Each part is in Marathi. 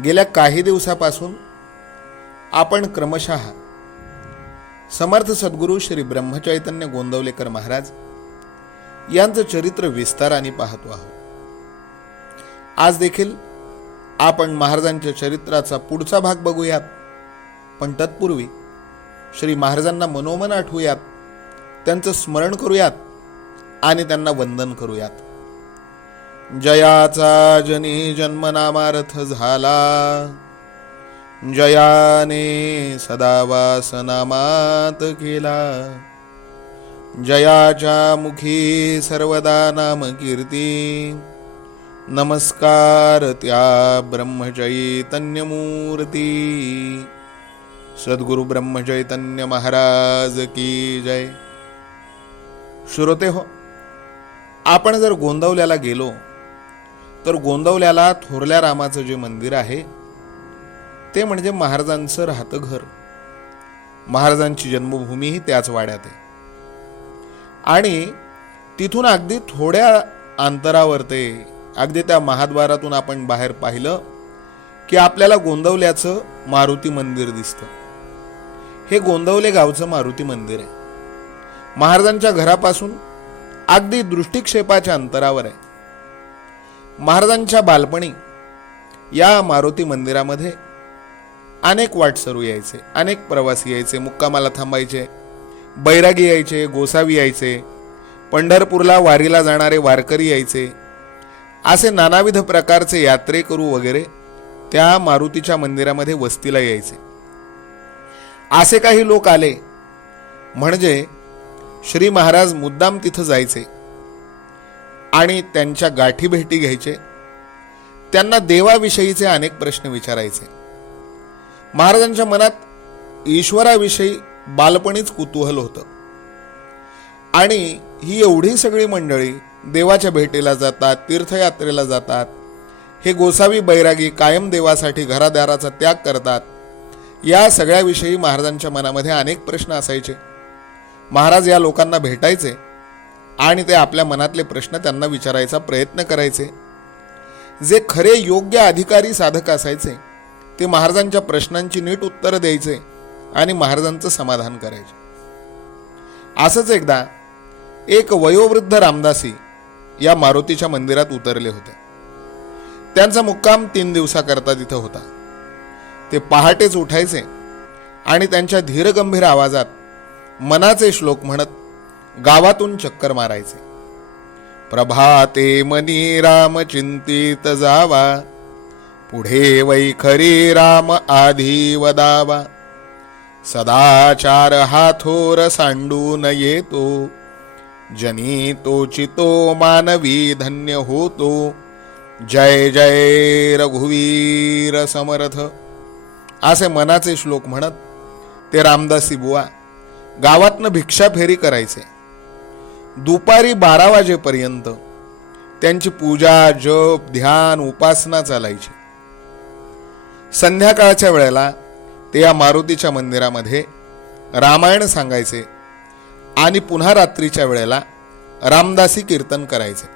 गेल्या काही दिवसापासून आपण क्रमशः समर्थ सद्गुरू श्री ब्रह्मचैतन्य गोंदवलेकर महाराज यांचं चरित्र विस्ताराने पाहतो आहोत. आज देखील आपण महाराजांच्या चरित्राचा पुढचा भाग बघूयात. पण तत्पूर्वी श्री महाराजांना मनोमन आठवूयात. त्यांचं स्मरण करूयात आणि त्यांना वंदन करूयात. जयाचा जनी जन्मनामार्थ झाला. जयाने सदा वासनामात केला. जयाच्या मुखी सर्वदा नाम कीर्ती नमस्कार त्या ब्रह्मचैतन्य मूर्ती सद्गुरु ब्रह्मचैतन्य महाराज की जय. श्रोते हो आपण जर गोंदवल्याला गेलो तर गोंदवल्याला थोरल्या रामाचं जे मंदिर आहे ते म्हणजे महाराजांचं राहतं घर. महाराजांची जन्मभूमीही त्याच वाड्यात आहे. आणि तिथून अगदी थोड्या अंतरावर ते अगदी त्या महाद्वारातून आपण बाहेर पाहिलं की आपल्याला गोंदवल्याचं मारुती मंदिर दिसतं. हे गोंदवले गावचं मारुती मंदिर आहे. महाराजांच्या घरापासून अगदी दृष्टिक्षेपाच्या अंतरावर आहे. महाराजांच्या बालपणी या मारुती मंदिरामध्ये अनेक वाटसरू यायचे अनेक प्रवासी यायचे मुक्कामाला थांबायचे बैरागी यायचे गोसावी यायचे पंढरपूरला वारीला जाणारे वारकरी यायचे असे नानाविध प्रकारचे यात्रेकरू वगैरे त्या मारुतीच्या मंदिरामध्ये वस्तीला यायचे. असे काही लोक आले म्हणजे श्री महाराज मुद्दाम तिथं जायचे. आणि त्यांच्या गाठी भेटी घ्यायचे. त्यांना देवाविषयीचे अनेक प्रश्न विचारायचे. महाराजांच्या मनात ईश्वराविषयी बालपणीच कुतूहल होतं. आणि ही एवढी सगळी मंडळी देवाच्या भेटीला जातात तीर्थयात्रेला जातात. हे गोसावी बैरागी कायम देवासाठी घरादाराचा त्याग करतात. या सगळ्याविषयी महाराजांच्या मनामध्ये अनेक प्रश्न असायचे. महाराज या लोकांना भेटायचे. आणि ते आपल्या मनातले प्रश्न त्यांना विचारायचा प्रयत्न करायचे. जे खरे योग्य अधिकारी साधक असायचे ते महाराजांच्या प्रश्नांची नीट उत्तरं द्यायचे आणि महाराजांचं समाधान करायचे. असंच एकदा एक वयोवृद्ध रामदासी या मारुतीच्या मंदिरात उतरले होते. त्यांचा मुक्काम तीन दिवसाकरता तिथं होता. ते पहाटेच उठायचे आणि त्यांच्या धीरगंभीर आवाजात मनाचे श्लोक म्हणत गावातून चक्कर मारायचे. प्रभाते मनी राम चिंतित जावा. पुढे वैखरी राम आधी वदावा. सदाचार हा थोर सांडून येतो. जनी तो चितो मानवी धन्य होतो. जय जय रघुवीर समर्थ. असे मनाचे श्लोक म्हणत ते रामदासी बुवा गावातनं भिक्षा फेरी करायचे. दुपारी बारा वाजेपर्यंत त्यांची पूजा जप ध्यान उपासना चालायची. संध्याकाळच्या वेळेला ते या मारुतीच्या मंदिरामध्ये रामायण सांगायचे आणि पुन्हा रात्रीच्या वेळेला रामदासी कीर्तन करायचे.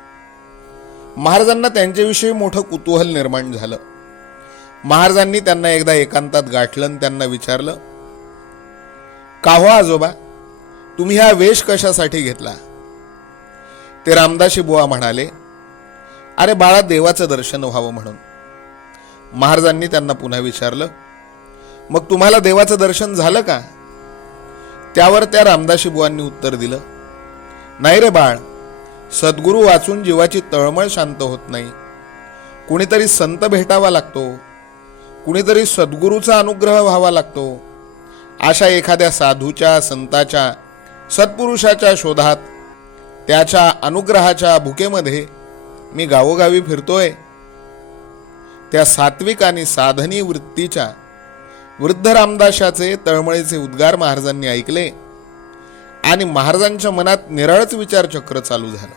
महाराजांना त्यांच्याविषयी मोठं कुतूहल निर्माण झालं. महाराजांनी त्यांना एकदा एकांतात गाठलं आणि त्यांना विचारलं का हो आजोबा तुम्ही हा वेश कशासाठी घेतला? ते रामदासी बुवा म्हणाले अरे बाळा देवाचं दर्शन व्हावं म्हणून. महाराजांनी त्यांना पुन्हा विचारलं मग तुम्हाला देवाचं दर्शन झालं का? त्यावर त्या रामदाशी बुवांनी उत्तर दिलं नाही रे बाळ सद्गुरू वाचून जीवाची तळमळ शांत होत नाही. कुणीतरी संत भेटावा लागतो कुणीतरी सद्गुरूचा अनुग्रह व्हावा लागतो. अशा एखाद्या साधूच्या संताच्या सत्पुरुषाच्या शोधात त्याच्या अनुग्रहाच्या भुकेमध्ये मी गावोगावी फिरतोय. त्या सात्विक आणि साधनी वृत्तीच्या वृद्ध रामदासाचे तळमळीचे उद्गार महाराजांनी ऐकले आणि महाराजांच्या मनात निराळच विचारचक्र चालू झालं.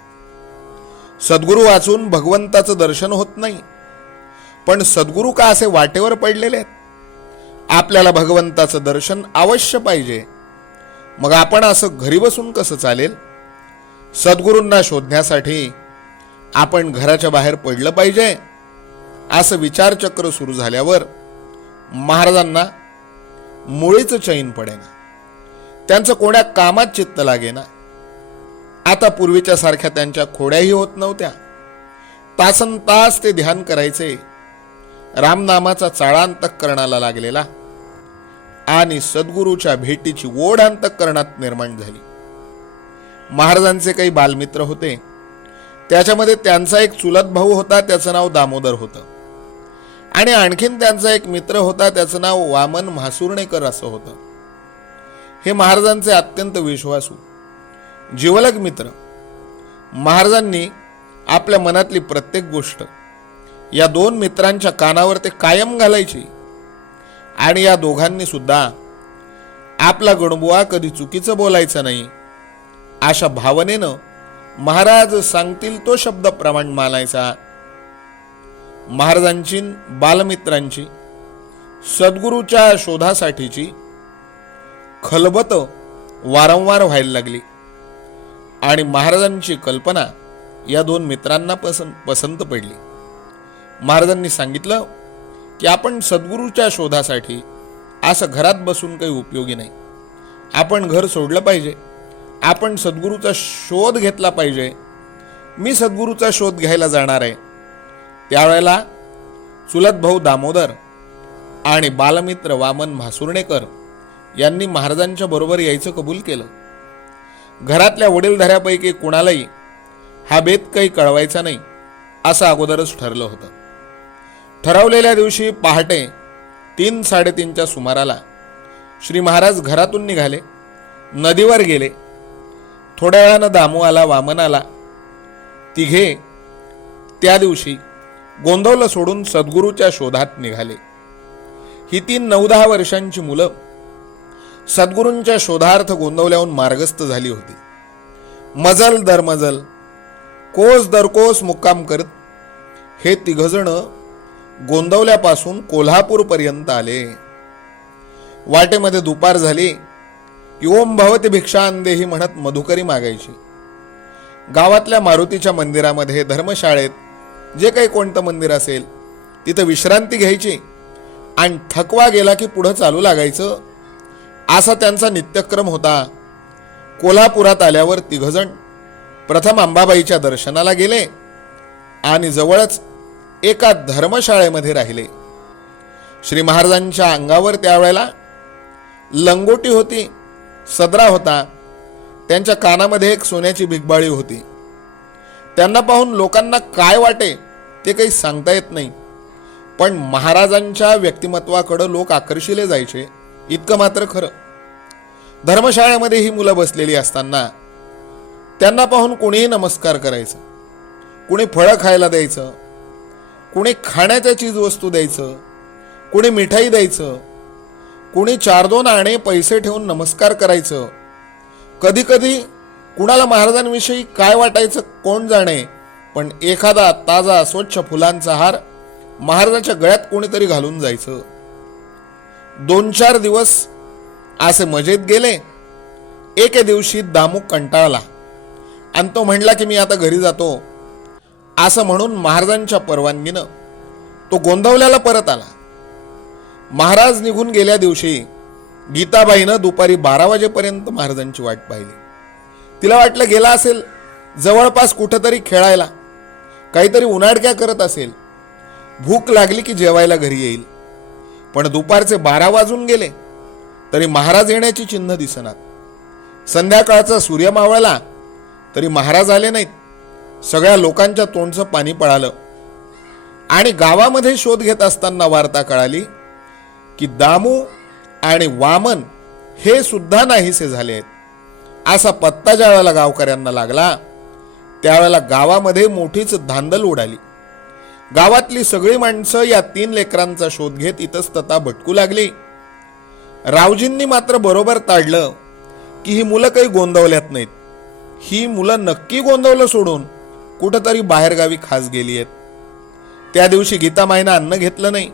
सद्गुरू वाचून भगवंताचं दर्शन होत नाही पण सद्गुरू का असे वाटेवर पडलेले आहेत? आपल्याला भगवंताचं दर्शन अवश्य पाहिजे. मग आपण असं घरी बसून कसं चालेल? सद्गुरूंना शोधण्यासाठी आपण घराच्या बाहेर पडलं पाहिजे असं विचारचक्र सुरू झाल्यावर महाराजांना मुळीच चैन पडेना. त्यांचं कोण्या कामात चित्त लागेना. आता पूर्वीच्या सारख्या त्यांच्या खोड्याही होत नव्हत्या. तासन तास ते ध्यान करायचे. रामनामाचा चाळा अंतःकरणाला लागलेला आणि सद्गुरूच्या भेटीची ओढ अंतःकरणात निर्माण झाली. महाराजांचे काही बालमित्र होते. त्याच्यामध्ये त्यांचा एक चुलत भाऊ होता त्याचं नाव दामोदर होतं. आणि आणखीन त्यांचा एक मित्र होता त्याचं नाव वामन म्हासुर्णेकर असं होतं. हे महाराजांचे अत्यंत विश्वासू जीवलग मित्र. महाराजांनी आपल्या मनातली प्रत्येक गोष्ट या दोन मित्रांच्या कानावर ते कायम घालायची. आणि या दोघांनी सुद्धा आपला गणबुवा कधी चुकीचं बोलायचं नाही अशा भावनेनं महाराज सांगतील तो शब्द प्रमाण मानायचा. महाराजांची बालमित्रांची सद्गुरूच्या शोधासाठीची खलबत वारंवार व्हायला लागली. आणि महाराजांची कल्पना या दोन मित्रांना पसंत पसंत पडली. महाराजांनी सांगितलं की आपण सद्गुरूच्या शोधासाठी असं घरात बसून काही उपयोगी नाही. आपण घर सोडलं पाहिजे. आपण सद्गुरूचा शोध घेतला पाहिजे. मी सद्गुरूचा शोध घ्यायला जाणार आहे. त्यावेळेला चुलत भाऊ दामोदर आणि बालमित्र वामन म्हासुर्णेकर यांनी महाराजांच्या बरोबर यायचं कबूल केलं. घरातल्या वडीलधाऱ्यापैकी कुणालाही हा बेत काही कळवायचा नाही असं अगोदरच ठरलं होतं. ठरवलेल्या दिवशी पहाटे तीन साडेतीनच्या सुमाराला श्री महाराज घरातून निघाले. नदीवर गेले. थोड्या वेळानं दामू आला वामन आला. तिघे त्या दिवशी गोंदवलं सोडून सद्गुरूच्या शोधात निघाले. ही तीन नऊ दहा वर्षांची मुलं सद्गुरूंच्या शोधार्थ गोंदवल्याहून मार्गस्थ झाली होती. मजल दर मजल कोस दर कोस मुक्काम करत हे तिघजण गोंदवल्यापासून कोल्हापूरपर्यंत आले. वाटेमध्ये दुपार झाली. की ओम भवती भिक्षांदेही म्हणत मधुकरी मागायची. गावातल्या मारुतीच्या मंदिरामध्ये धर्मशाळेत जे काही कोणतं मंदिर असेल तिथं विश्रांती घ्यायची आणि थकवा गेला की पुढं चालू लागायचं असा त्यांचा नित्यक्रम होता. कोल्हापुरात आल्यावर तिघजण प्रथम अंबाबाईच्या दर्शनाला गेले आणि जवळच एका धर्मशाळेमध्ये राहिले. श्री महाराजांच्या अंगावर त्यावेळेला लंगोटी होती. सदरा होता. त्यांच्या कानामध्ये एक सोन्याची भिगबाळी होती. त्यांना पाहून लोकांना काय वाटे ते काही सांगता येत नाही. पण महाराजांच्या व्यक्तिमत्वाकडं लोक आकर्षिले जायचे इतकं मात्र खरं. धर्मशाळेमध्ये ही मुलं बसलेली असताना त्यांना पाहून कोणीही नमस्कार करायचं कुणी फळं खायला द्यायचं कुणी खाण्याच्या चीज वस्तू द्यायचं कुणी मिठाई द्यायचं कुणी चार दोन आणे पैसे ठेवून नमस्कार करायचं? कधी कधी कुणाला महाराजांविषयी काय वाटायचं कोण जाणे? पण एखादा ताजा स्वच्छ फुलांचा हार महाराजांच्या गळ्यात कोणीतरी घालून जायचं. दोन चार दिवस असे मजेत गेले. एके दिवशी दामू कंटाळला. आणि तो म्हणला की मी आता घरी जातो. असं म्हणून महाराजांच्या परवानगीनं तो गोंधवल्याला परत आला. महाराज निघून गेल्या दिवशी गीताबाईनं दुपारी बारा वाजेपर्यंत महाराजांची वाट पाहिली. तिला वाटलं गेला असेल जवळपास कुठंतरी खेळायला. काहीतरी उन्हाडक्या करत असेल. भूक लागली की जेवायला घरी येईल. पण दुपारचे बारा वाजून गेले तरी महाराज येण्याची चिन्ह दिसनात संध्याकाळचा सूर्य मावळला तरी महाराज आले नाहीत. सगळ्या लोकांच्या तोंडचं पाणी पळालं. आणि गावामध्ये शोध घेत असताना वार्ता कळाली की दामू आणि वामन हे सुद्धा नाहीसे झाले आहेत. असा पत्ता ज्या वेळेला गावकऱ्यांना लागला त्यावेळेला गावामध्ये मोठीच धांदल उडाली. गावातली सगळी माणसं या तीन लेकरांचा शोध घेत इतस्तता भटकू लागली. रावजींनी मात्र बरोबर ताडलं की ही मुलं काही गोंदवल्यात नाहीत. ही मुलं नक्की गोंदवलं सोडून कुठंतरी बाहेरगावी खास गेली आहेत. त्या दिवशी गीतामाईनं अन्न घेतलं नाही.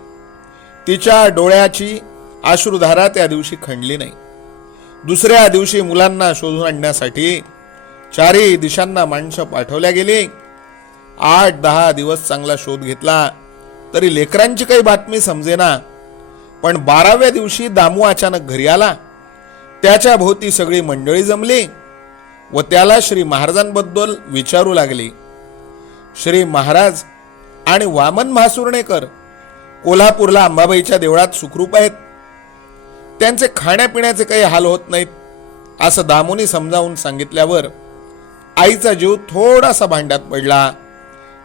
तिच्या डोळ्याची अश्रुधारा त्या दिवशी खंडली नाही. दुसऱ्या दिवशी मुलांना शोधून आणण्यासाठी चारही दिशांना माणसं पाठवल्या गेली. आठ दहा दिवस चांगला शोध घेतला तरी लेकरांची काही बातमी समजेना. पण बाराव्या दिवशी दामू अचानक घरी आला. त्याच्या भोवती सगळी मंडळी जमली व त्याला श्री महाराजांबद्दल विचारू लागली. श्री महाराज आणि वामन म्हासुर्णेकर कोल्हापूरला अंबाबाईच्या देवळात सुखरूप आहेत. त्यांचे खाण्यापिण्याचे काही हाल होत नाहीत असं दामोनी समजावून सांगितल्यावर आईचा जीव थोडासा भांड्यात पडला.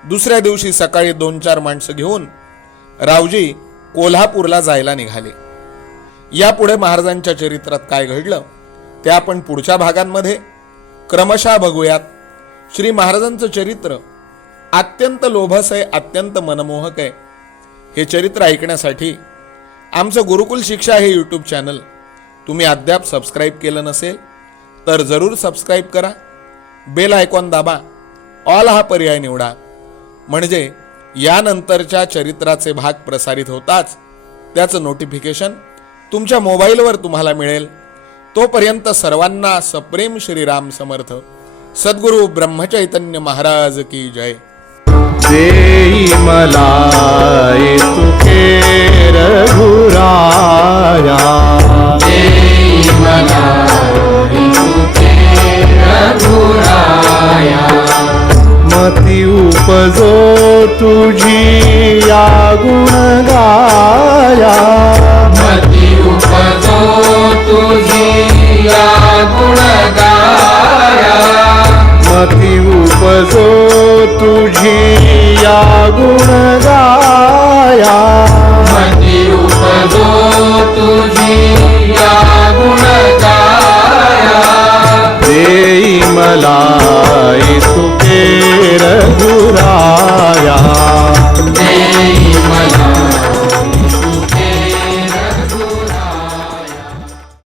दुसऱ्या दिवशी सकाळी दोन चार माणसं घेऊन रावजी कोल्हापूरला जायला निघाले. यापुढे महाराजांच्या चरित्रात काय घडलं ते आपण पुढच्या भागांमध्ये. क्रमशः बघूयात. श्री महाराजांचं चरित्र अत्यंत लोभस आहे अत्यंत मनमोहक आहे. हे चरित्र ऐकण्यासाठी आमचं गुरुकुल शिक्षा हे यूट्यूब चॅनल तुम्ही अद्याप सबस्क्राईब केलं नसेल तर जरूर सबस्क्राईब करा. बेल आयकॉन दाबा. ऑल हा पर्याय निवडा. म्हणजे यानंतरच्या चरित्राचे भाग प्रसारित होताच त्याचं नोटिफिकेशन तुमच्या मोबाईलवर तुम्हाला मिळेल. तोपर्यंत सर्वांना सप्रेम श्रीराम समर्थ. सद्गुरू ब्रह्मचैतन्य महाराज की जय. देई मला तुके रघुराया। मती उपजो तुझी या गुण गाया। मती उपजो तुझी या गुण गाया। मती उपजो तुझी या गुण गाया